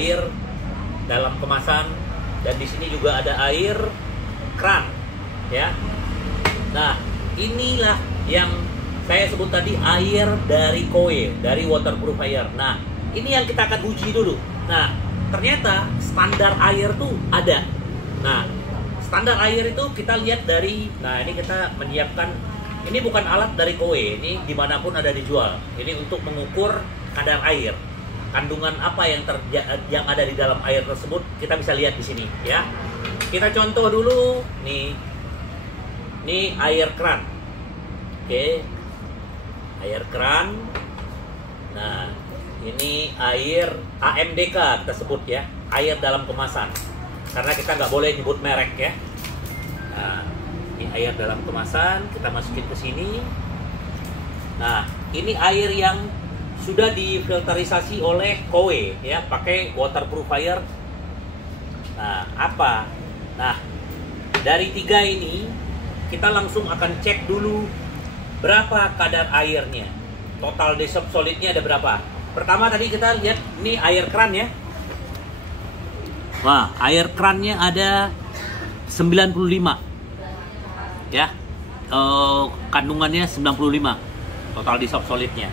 air dalam kemasan, dan di sini juga ada air keran, ya. Nah, inilah yang saya sebut tadi air dari KOE, dari waterproof air. Nah, ini yang kita akan uji dulu. Nah, ternyata standar air tuh ada. Nah, standar air itu kita lihat dari, nah ini kita menyiapkan, ini bukan alat dari KOE, ini dimanapun ada dijual. Ini untuk mengukur kadar air, kandungan apa yang ada di dalam air tersebut, kita bisa lihat di sini, ya. Kita contoh dulu, nih air keran, oke, air keran. Nah, ini air AMDK kita sebut, ya, air dalam kemasan, karena kita nggak boleh nyebut merek, ya. Nah, ini air dalam kemasan, kita masukin ke sini. Nah, ini air yang sudah difilterisasi oleh KOE, ya, pakai waterproof air. Nah, apa? Nah, dari 3 ini kita langsung akan cek dulu berapa kadar airnya. Total dissolved solidnya ada berapa? Pertama tadi kita lihat ini air keran, ya. Wah, air kerannya ada 95. Ya. Kandungannya 95. Total dissolved solidnya.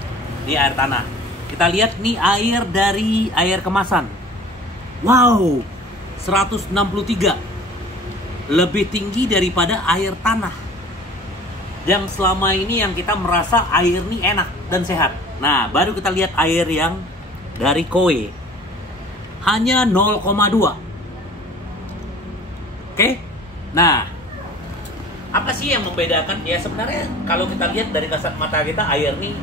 Ini air tanah. Kita lihat nih air dari air kemasan. Wow, 163. Lebih tinggi daripada air tanah. Yang selama ini yang kita merasa air ini enak dan sehat. Nah, baru kita lihat air yang dari KOE. Hanya 0,2. Oke? Nah, apa sih yang membedakan? Ya sebenarnya kalau kita lihat dari kasat mata kita, air ini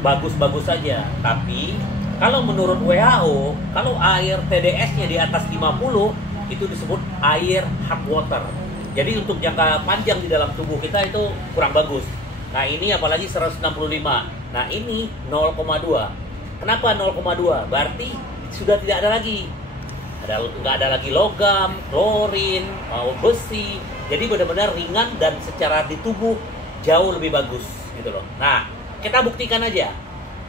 bagus-bagus saja. Tapi kalau menurut WHO, kalau air TDS-nya di atas 50, itu disebut air hard water. Jadi untuk jangka panjang di dalam tubuh kita itu kurang bagus. Nah, ini apalagi 165. Nah, ini 0,2. Kenapa 0,2? Berarti sudah tidak ada lagi. Nggak ada lagi logam, klorin, besi. Jadi benar-benar ringan dan secara di tubuh jauh lebih bagus gitu loh. Nah, kita buktikan aja.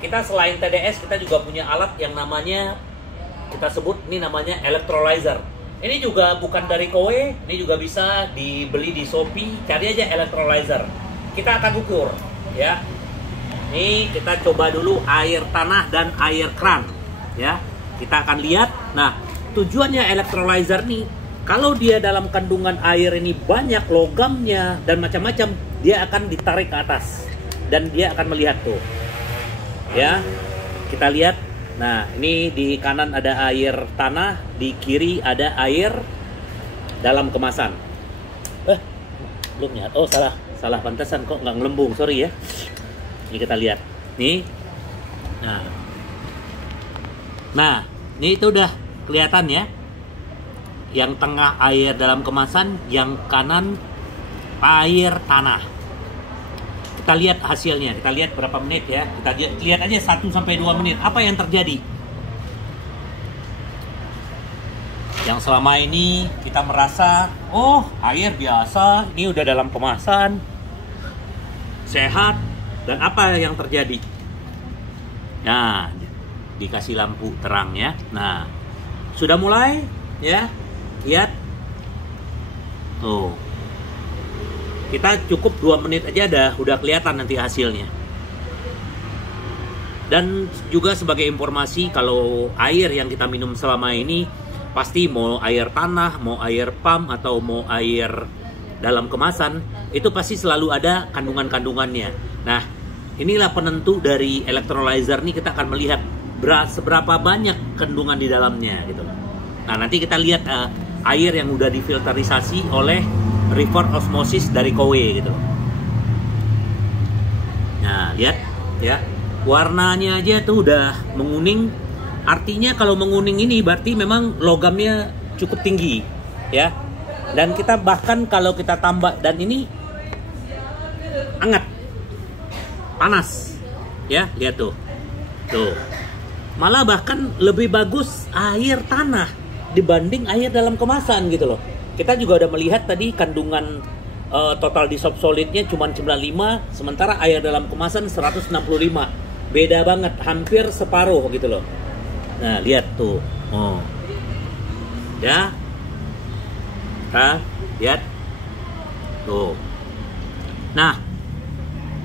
Kita selain TDS, kita juga punya alat yang namanya, kita sebut ini namanya electrolyzer. Ini juga bukan dari KOE, ini juga bisa dibeli di Shopee. Cari aja electrolyzer. Kita akan ukur, ya. Ini kita coba dulu air tanah dan air keran, ya. Kita akan lihat. Nah, tujuannya electrolyzer nih, kalau dia dalam kandungan air ini banyak logamnya dan macam-macam, dia akan ditarik ke atas dan dia akan melihat tuh, ya. Kita lihat. Nah, ini di kanan ada air tanah, di kiri ada air dalam kemasan. Belum ya? Oh, salah pantesan kok nggak ngelembung, sorry ya. Ini kita lihat. Nih. Nah, ini itu udah kelihatan ya. Yang tengah air dalam kemasan, yang kanan air tanah. Kita lihat hasilnya, kita lihat berapa menit ya. Kita lihat aja 1-2 menit. Apa yang terjadi? Yang selama ini kita merasa, oh air biasa, ini udah dalam kemasan, sehat. Dan apa yang terjadi? Nah, dikasih lampu terang ya. Nah, sudah mulai ya. Lihat. Tuh. Kita cukup 2 menit aja udah kelihatan nanti hasilnya. Dan juga sebagai informasi, kalau air yang kita minum selama ini, pasti mau air tanah, mau air pump, atau mau air dalam kemasan, itu pasti selalu ada kandungan-kandungannya. Nah, inilah penentu dari electrolyzer nih, kita akan melihat seberapa banyak kandungan di dalamnya gitu. Nah, nanti kita lihat air yang udah difilterisasi oleh reverse osmosis dari KOE gitu. Nah, lihat ya. Warnanya aja tuh udah menguning. Artinya kalau menguning ini berarti memang logamnya cukup tinggi ya. Dan kita bahkan kalau kita tambah, dan ini hangat. Panas. Ya, lihat tuh. Tuh. Malah bahkan lebih bagus air tanah dibanding air dalam kemasan gitu loh. Kita juga udah melihat tadi kandungan total dissolved solidnya cuma 95, sementara air dalam kemasan 165. Beda banget, hampir separuh gitu loh. Nah, lihat tuh. Oh. Ya. Lihat. Tuh. Nah,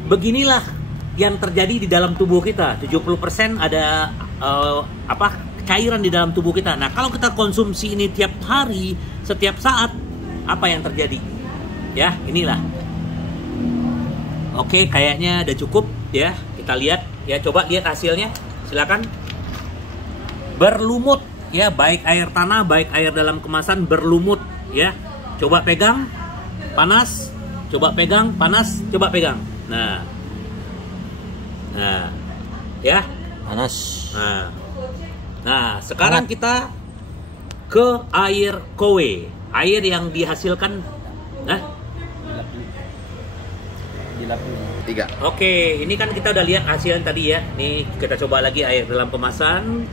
beginilah yang terjadi di dalam tubuh kita. 70% ada cairan di dalam tubuh kita. Nah, kalau kita konsumsi ini tiap hari, setiap saat, apa yang terjadi? Ya, inilah. Oke, kayaknya udah cukup ya. Kita lihat ya, coba lihat hasilnya. Silakan. Berlumut ya, baik air tanah, baik air dalam kemasan berlumut ya. Coba pegang, panas. Coba pegang, panas. Coba pegang. Nah, ya, panas. Nah, sekarang kita ke air kowe, air yang dihasilkan. Tiga. Oke, ini kan kita udah lihat hasilnya tadi ya. Nih kita coba lagi air dalam kemasan.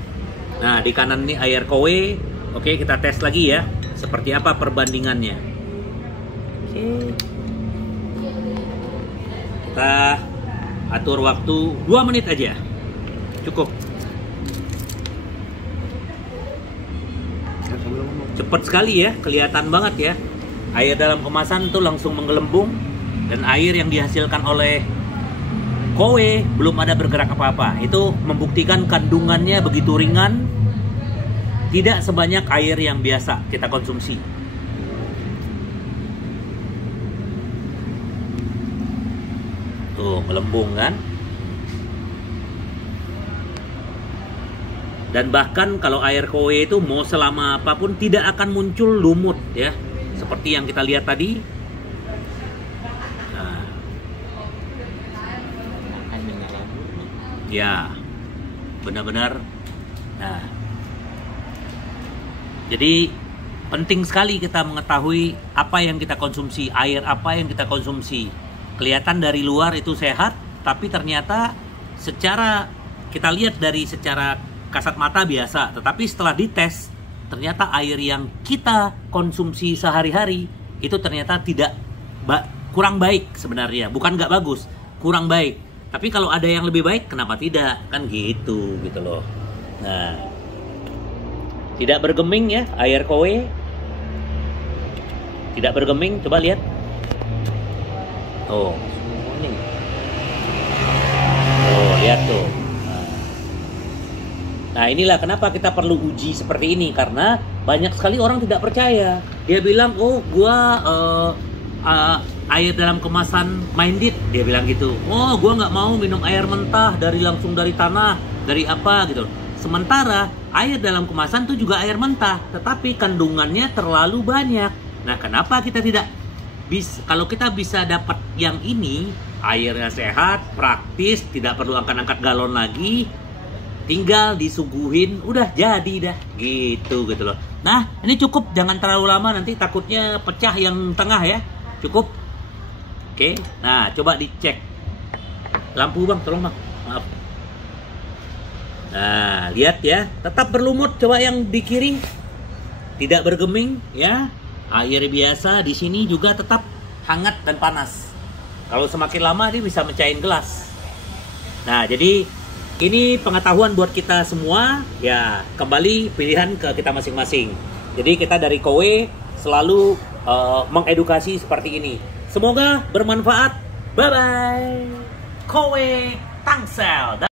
Nah, di kanan ini air kowe. Oke, kita tes lagi ya. Seperti apa perbandingannya? Oke. Kita atur waktu 2 menit aja. Cukup. Cepet sekali ya, kelihatan banget ya. Air dalam kemasan tuh langsung menggelembung. Dan air yang dihasilkan oleh kowe belum ada bergerak apa-apa. Itu membuktikan kandungannya begitu ringan, tidak sebanyak air yang biasa kita konsumsi. Tuh, melembung kan? Dan bahkan kalau air kowe itu mau selama apapun tidak akan muncul lumut ya. Seperti yang kita lihat tadi. Ya, benar-benar. Nah, jadi penting sekali kita mengetahui apa yang kita konsumsi, air apa yang kita konsumsi. Kelihatan dari luar itu sehat, tapi ternyata secara kita lihat dari secara kasat mata biasa, tetapi setelah dites ternyata air yang kita konsumsi sehari-hari itu ternyata kurang baik sebenarnya, bukan nggak bagus, kurang baik. Tapi kalau ada yang lebih baik, kenapa tidak? Kan gitu loh. Nah, tidak bergeming ya air kowe. Tidak bergeming, coba lihat. Oh, lihat tuh. Nah, inilah kenapa kita perlu uji seperti ini, karena banyak sekali orang tidak percaya. Dia bilang, oh, gua air dalam kemasan Mindit, dia bilang gitu. Oh, gua nggak mau minum air mentah langsung dari tanah, dari apa gitu. Sementara air dalam kemasan itu juga air mentah, tetapi kandungannya terlalu banyak. Nah, kenapa kita tidak bisa? Kalau kita bisa dapat yang ini, airnya sehat, praktis, tidak perlu angkat-angkat galon lagi, tinggal disuguhin, udah jadi dah, gitu loh. Nah, ini cukup, jangan terlalu lama, nanti takutnya pecah yang tengah ya. Cukup. Oke, nah coba dicek lampu bang, tolong bang, maaf. Nah, lihat ya, tetap berlumut. Coba yang di kiri, tidak bergeming ya, air biasa. Di sini juga tetap hangat dan panas. Kalau semakin lama dia bisa mecahin gelas. Nah, jadi ini pengetahuan buat kita semua ya. Kembali pilihan ke kita masing-masing. Jadi kita dari kowe selalu mengedukasi seperti ini. Semoga bermanfaat. Bye bye. Kowe Tangsel.